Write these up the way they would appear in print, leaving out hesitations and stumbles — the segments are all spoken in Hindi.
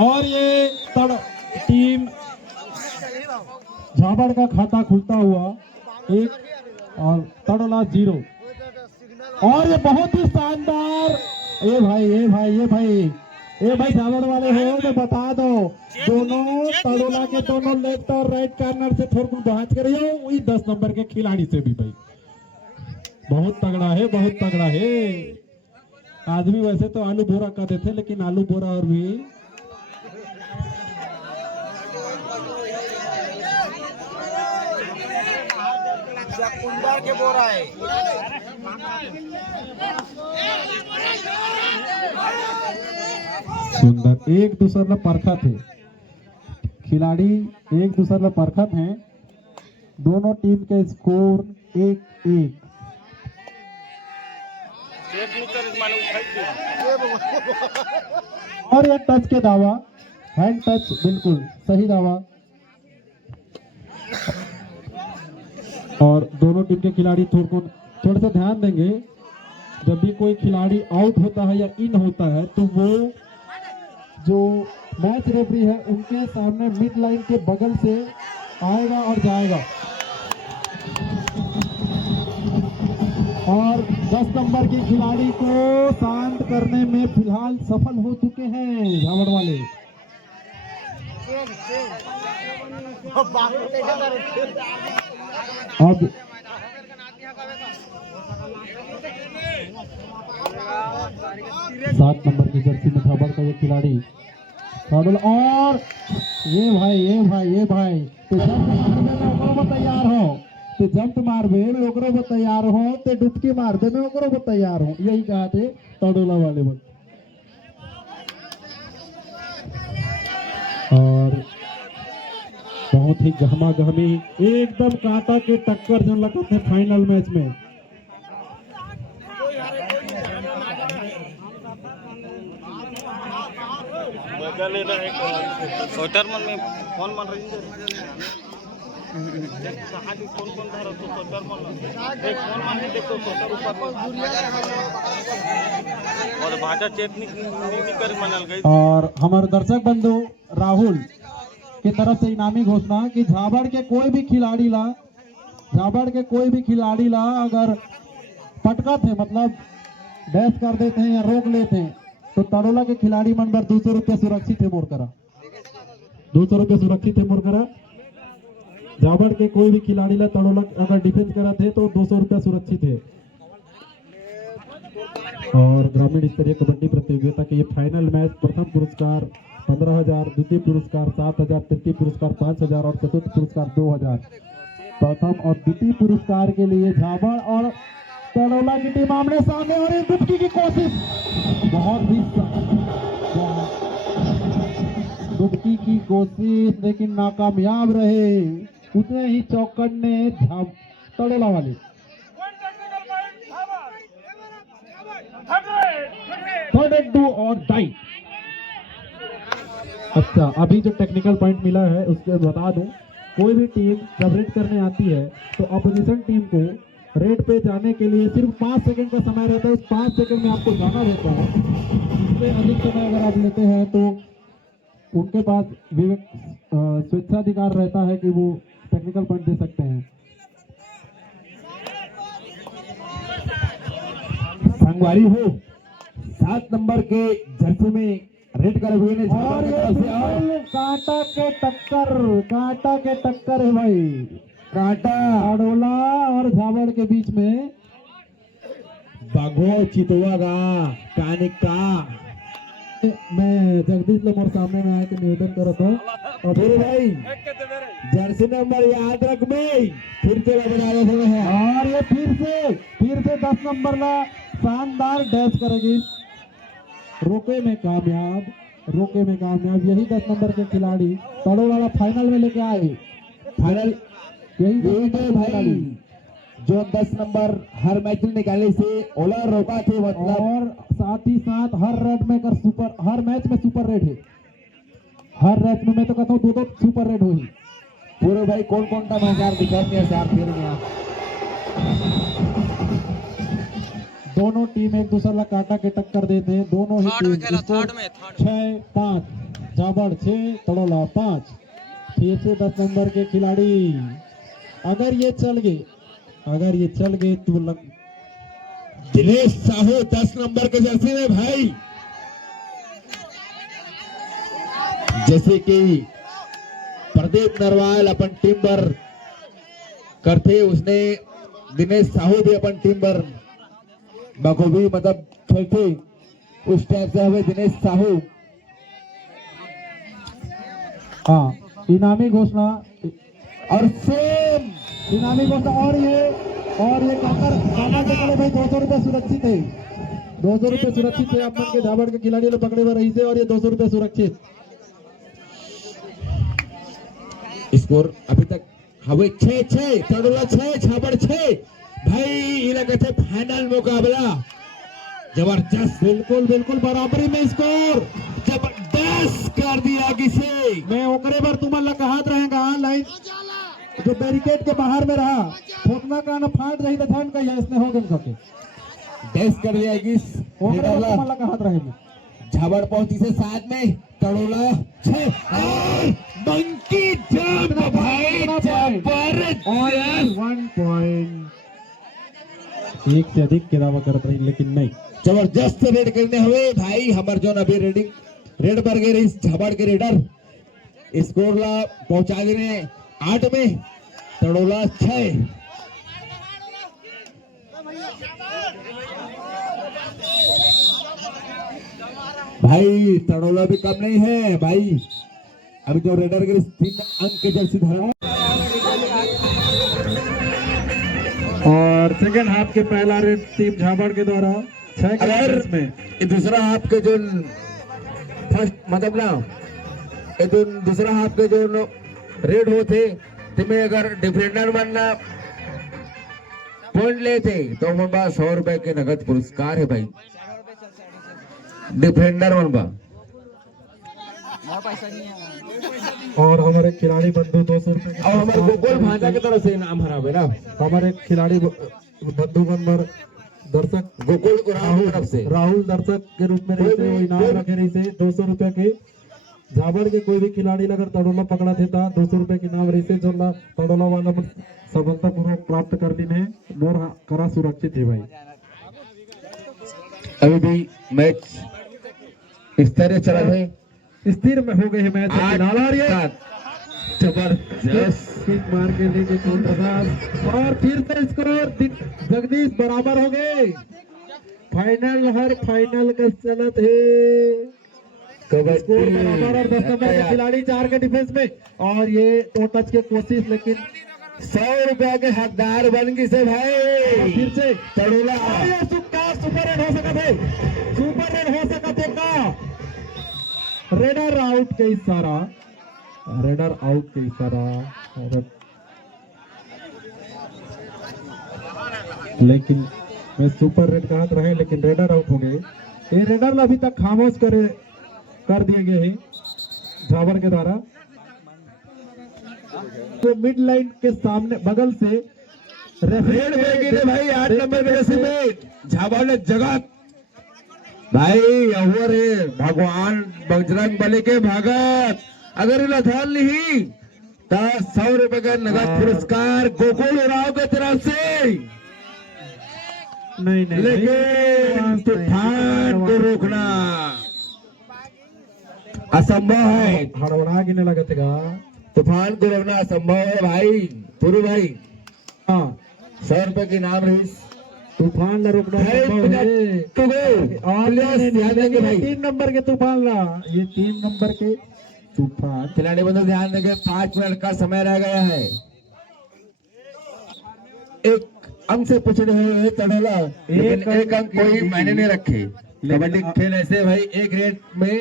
और ये टीम झाबड़ का खाता खुलता हुआ 1 और तड़ोला 0। और ये बहुत ही शानदार, ये भाई झाबड़ वाले हो तो बता दो, दोनों तड़ोला के दोनों लेफ्ट और राइट कॉर्नर से थोड़ा बहस कर रही हो वही 10 नंबर के खिलाड़ी से भी भाई बहुत तगड़ा है, बहुत तगड़ा है। आदमी वैसे तो आलू बोरा कहते थे, लेकिन आलू बोरा और भी कुंडार के बोरा है। सुंदर, एक दूसरे परखत है, खिलाड़ी एक दूसरे परखत हैं। दोनों टीम के स्कोर 1-1। और ये टच के दावा, हैंड टच, बिल्कुल सही दावा। और दोनों टीम के खिलाड़ी थोड़ा सा ध्यान देंगे, जब भी कोई खिलाड़ी आउट होता है या इन होता है तो वो जो मैच रेफरी है उनके सामने मिड लाइन के बगल से आएगा और जाएगा। और 10 नंबर के खिलाड़ी को शांत करने में फिलहाल सफल हो चुके हैं झाबड़ वाले। अब 7 नंबर की जर्सी में झाबड़ का ये खिलाड़ी और ये भाई तो जंप तैयार हो, तो जंप मारबे में ओकरो वो तैयार हो, तो डुबकी मार दे में ओकरो वो तैयार हो, यही कहा थे तड़ोला वाले वो। और बहुत ही गहमा गहमी, एकदम कांटा के टक्कर जन लगते थे फाइनल मैच में। में फोन मन रही कौन धारा तो फोन मान देखो और भाषा चेतनी कर मनल गई। और हमारे दर्शक बंधु राहुल की तरफ से इनामी घोषणा कि झाबड़ के कोई भी खिलाड़ी ला अगर पटका थे, मतलब डैश कर देते हैं या रोक लेते हैं, तो तड़ोला के खिलाड़ी मन पर 200 रुपया सुरक्षित है मोर करा, 200 रुपया सुरक्षित है मोर करा। झाबड़ के कोई भी खिलाड़ी ला तड़ोला अगर डिफेंस करा थे तो 200 रुपया सुरक्षित है। और ग्रामीण स्तरीय कबड्डी प्रतियोगिता के ये फाइनल मैच प्रथम पुरस्कार 15,000, द्वितीय पुरस्कार 7,000, तृतीय पुरस्कार 5,000 और चतुर्थ पुरस्कार 2,000। प्रथम और द्वितीय पुरस्कार के लिए झाबड़ और तड़ोला की टीम आमने सामने, और एक डुबकी की कोशिश, बहुत ही डुबकी की कोशिश लेकिन नाकामयाब रहे, उतने ही चौकन्ने तड़ोला वाले। डू और डाई। अच्छा, अभी जो टेक्निकल पॉइंट मिला है उसके बता दूं, कोई भी टीम जब रेड करने आती है तो अपोजिशन टीम को रेड पे जाने के लिए सिर्फ 5 सेकंड का समय रहता है। उस 5 सेकंड में आपको जाना रहता है। इससे अधिक समय अगर आप लेते हैं तो उनके पास स्वेच्छाधिकार रहता है कि वो टेक्निकल पॉइंट दे सकते हैं। संगवारी हो 7 नंबर के जर्सी में रेड करे हुए ने, और कांटा के टक्कर है भाई, कांटा तड़ोला और झाबड़ के बीच में। बाघो चितवा गा कानिका मैं जगदीश लोमर सामने में आके निवेदन करता हूँ। और फिर भाई जर्सी नंबर याद रख में फिर से बजा रहे हैं, और ये फिर से 10 नंबर ला शानदार डैश करेगी, रोके में कामयाब। यही 10 नंबर के खिलाड़ी तड़ोला फाइनल में लेके आए। फाइनल यही तो भाई जो 10 नंबर हर मैच में निकाले से ओला रोका थे, मतलब, और साथ ही साथ हर मैच में सुपर रेड है। हर मैच में मैं तो कहता हूँ 2 सुपर रेड हुई पूरे भाई। कौन सा मजार दिखाते हैं सार फिर में दोनों टीम एक दूसरे ला काटा के टक्कर देते हैं, दोनों ही टीम। स्कोर 6-5, झाबड़ 6, तड़ोला 5। फिर से 10 नंबर के खिलाड़ी, अगर ये चल गए तो दिनेश साहू 10 नंबर के जर्सी में भाई, जैसे कि प्रदीप नरवाल अपन टीम पर करते, उसने दिनेश साहू भी अपन टीम पर बखूबी मतलब खेलते, उस टाइप से हमें दिनेश साहू। हाँ, इनामी घोषणा और सेम इनामी घोषणा। और ये काकर भाई 200 रुपए सुरक्षित है, 200 रुपए सुरक्षित है। अपन के झाबड़ के खिलाड़ी लोग पकड़े हुए रही से, और ये 200 रुपए सुरक्षित। स्कोर अभी तक हवे 6-6, तड़ोला 6, झाबड़ 6 भाई। इलाके से फाइनल मुकाबला जबरदस्त, बिल्कुल बराबरी में स्कोर जबरदस्त कर दिया किसे। मैं ओकरे बार तुम्हारा कहात रहेगा लाइन जो बैरिकेड के बाहर में रहा, ठोकना का ना फाट रही तो ठंड का इसने हो गम के डैश कर दिया किस तुम्हारा कहात रहेगा। झाबड़ पहुंची से साथ में तड़ोला 6 और मंकी जंप भाई, जबरदस्त 1 पॉइंट। एक से अधिक के दावा करत रही, लेकिन नहीं, जबरदस्त रेड करने हुए भाई। हमार जो अभी रेड पर गए रही झाबड़ के रेडर, स्कोर ला पहुंचा देने 8 में, तड़ोला 6। भाई तड़ोला भी कम नहीं है भाई, अभी जो रेडर के 3 अंक के जर्सी धारण। और सेकंड हाफ के पहला रेड टीम झाबड़ के द्वारा 6 के में। दूसरा हाफ के जो फर्स्ट मतलब ना, ये दूसरा हाफ के जो रेड होते तुम्हें अगर डिफेंडर बनना पॉइंट लेते तो हमारे पास 100 रुपए के नगद पुरस्कार है भाई। डिफेंडर बनबा और हमारे खिलाड़ी बंधु 200 रुपए, और हमारे गोकुल भांजा की तरफ से इनाम हरावे ना। हमारे खिलाड़ी बंधु बनबर दर्शक गोकुल राहुल दर्शक के रूप में रहते हुए इनाम रखे रही से 200 रुपए के। झाबड़ के कोई भी खिलाड़ी अगर तड़ोला पकड़ा थे 200 रुपए के इनाम रही से, जो तड़ोला वाला सफलता पूर्वक प्राप्त कर ली है, मोर करा सुरक्षित है भाई। अभी भी मैच स्थिर चला है, स्थिर में हो गए हैं मैच। जबरदस्त किक मार के लेके और फिर से स्कोर जगदीश बराबर हो गए। फाइनल का चलत है, स्कोर बराबर और 10 नंबर के खिलाड़ी 4 के डिफेंस में, और ये तो टच के कोशिश, लेकिन 100 रुपया के हकदार बन गई से भाई। फिर से तड़ोला सुपर रेड हो सका थे, सुपर रेड हो सका थे का रेडर आउट के इशारा, लेकिन मैं सुपर रेड कहत रहे, लेकिन रेडर आउट हो गए। ये रेडर अभी तक खामोश कर दिए गए हैं झाबड़ के द्वारा। तो मिड लाइन के सामने बगल से रेड भाई 8 नंबर के रस्सी में झाबड़ ने जगत भाई अवर है भगवान बजरंग बली के भगत। अगर इला धान ली तो 100 रुपए का नगद पुरस्कार गोकुल उराव की तरफ से। नहीं लेकिन तूफान को रोकना असंभव है, हड़बड़ा गिने लगेगा। तूफान को रोकना असंभव है भाई। पुरु भाई 100 रुपए की नाम रही, तूफान ला रोकना है। और ध्यान देंगे भाई 3 नंबर के तूफान ला, ये 3 नंबर के तूफान खिलाड़ी बंदो ध्यान देंगे। 5 मिनट का समय रह गया है। एक अंक से पूछने हुए तड़ोला, एक अंक कोई मायने नहीं रखे। कबड्डी खेल ऐसे भाई, एक रेड में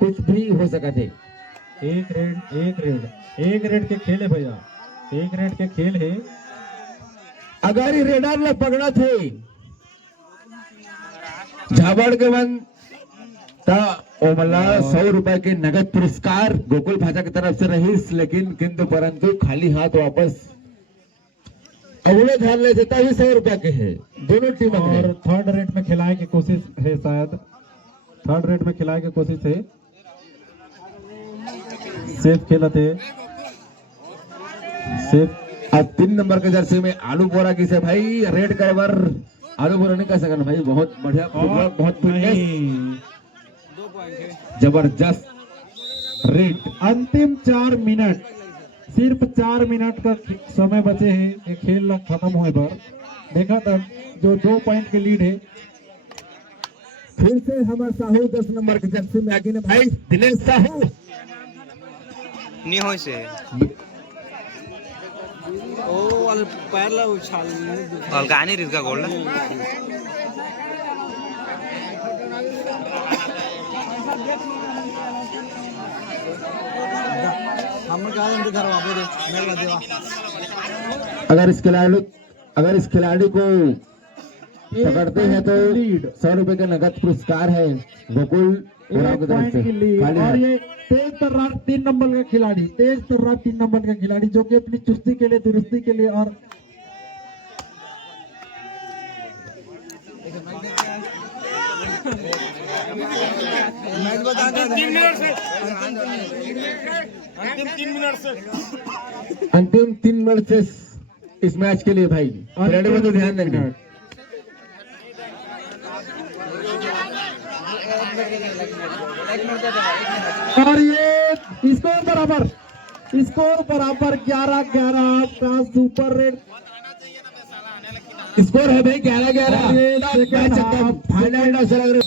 कुछ भी हो सका थे। एक रेड के खेल है भैया, एक रेड के खेल है। अगर ही रेडर में पकड़ा थे झाबड़ के मन तो 100 रुपए के नगद पुरस्कार गोकुल भाजा की तरफ से रही, लेकिन किंतु परंतु खाली हाथ वापस अगले ध्यान ले देता ही 100 रुपया के है दोनों टीम और थर्ड रेट में खिलाने की कोशिश है, शायद थर्ड रेट में खिलाने की कोशिश है। सेफ खेला थे, सेफ। अब 3 नंबर के जर्सी में आलू बोरा किसे भाई रेड कवर आलू बोरा नहीं कह सकते भाई, बहुत बढ़िया बहुत नहीं, जबरदस्त रेड। अंतिम 4 मिनट, सिर्फ 4 मिनट का समय बचे हैं ये खेल खत्म होने पर। देखा था जो 2 पॉइंट के लीड है। फिर से हमारे साहू 10 नंबर के जर्सी में आगे ने भाई दिनेश साहू नहीं हो से ओ वाल पैरला उछाल वाल गानी रिस्का गोल्ड हम का घर वापस दे मेल देवा। अगर इस खिलाड़ी को पकड़ते हैं तो 100 रुपए का नगद पुरस्कार है गोकुल उराव की तरफ से। की लीड। और ये तेज तर्रार 3 नंबर का खिलाड़ी, तेज तर्रार 3 नंबर का खिलाड़ी जो कि अपनी चुस्ती के लिए, दुरुस्ती के लिए और अंतिम 3 मिनट से इस मैच के लिए भाई खिलाड़ी में तो ध्यान देंगे। और ये स्कोर बराबर 11-11 का सुपर रेड स्कोर है भाई 11-11। फाइनल अवसर अगर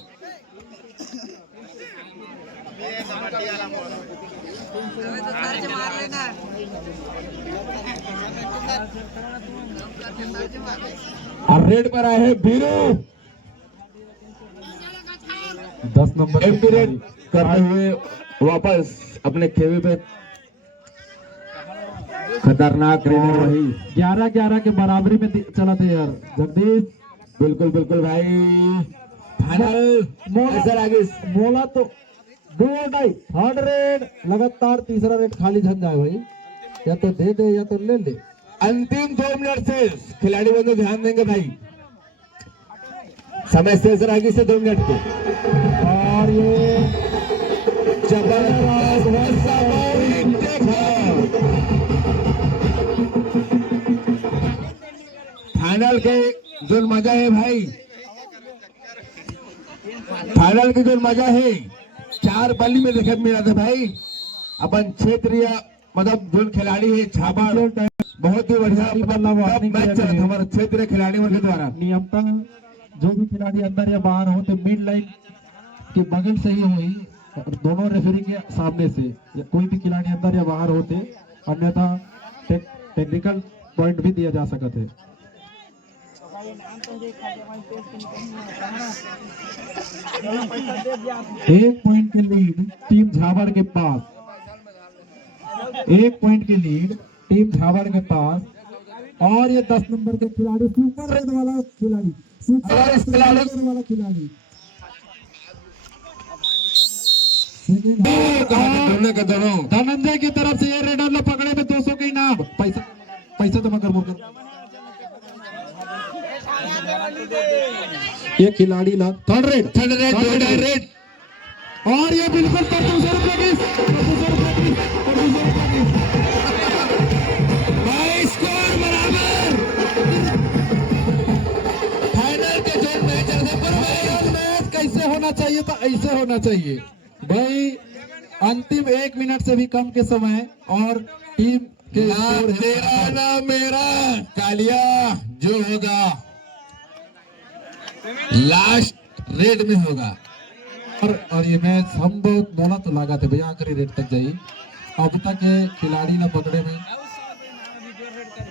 और रेड पर आए हैं बीरू 10 नंबर एमपी रेड करते हुए वापस अपने खेमे पे। खतरनाक रेडर वही 11-11 के बराबरी में चला था यार जगदीश। बिल्कुल बिल्कुल भाई फाइनल सर आगे मोला तो 2 थर्ड रेड लगातार, तीसरा रेड खाली झन जाए भाई, या तो दे दे या तो ले ले। अंतिम 2 मिनट से खिलाड़ी बंधु ध्यान देंगे भाई, समय से सर आगे से 2 मिनट के। और ये जबरदस्त फाइनल के जो मजा है भाई, फाइनल के जो मजा है 4 बल्ली में देखने मिला था भाई। अपन क्षेत्रीय मतलब जो खिलाड़ी है छापा बहुत ही बढ़िया मैच चला था हमारे क्षेत्रीय खिलाड़ियों के द्वारा। नियमतः जो भी खिलाड़ी अंदर या बाहर हो तो मिड लाइन के बगल से ही हुई और दोनों रेफरी के सामने से, कोई भी खिलाड़ी अंदर या बाहर होते, अन्यथा टेक्निकल पॉइंट भी दिया जा सकता है। एक पॉइंट की लीड टीम झाबड़ के पास, 1 पॉइंट की लीड टीम झाबड़ के पास। और ये 10 नंबर के खिलाड़ी, सुपर रेड वाला खिलाड़ी, सुपर रेड वाला खिलाड़ी धनंजय की तरफ से ये रेडर लो पकड़े में 200 के इनाम। पैसा जमा कर बोल ये खिलाड़ी ला थर्ड रेड और ये बिल्कुल 200 रुपए की स्कोर बराबर। फाइनल के जो मैच कैसे होना चाहिए था, ऐसे होना चाहिए भाई। अंतिम 1 मिनट से भी कम के समय और टीम के तेरा ना मेरा कालिया जो होगा लास्ट रेड में होगा। और ये मैच हम बहुत मोला तो लगा थे भैया आखिरी रेड तक जाई। अब तक ये खिलाड़ी ना पकड़े में,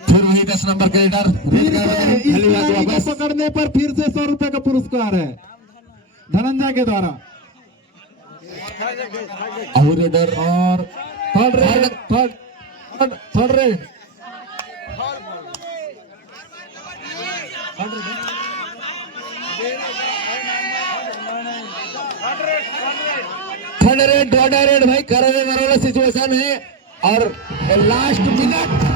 फिर वही 10 नंबर के रेडर पकड़ने पर फिर से 100 रुपए का पुरस्कार है धनंजय के द्वारा। और रेडर और थर्ड रेड थर्ड रेड भाई करने वाला सिचुएशन है और लास्ट मिनट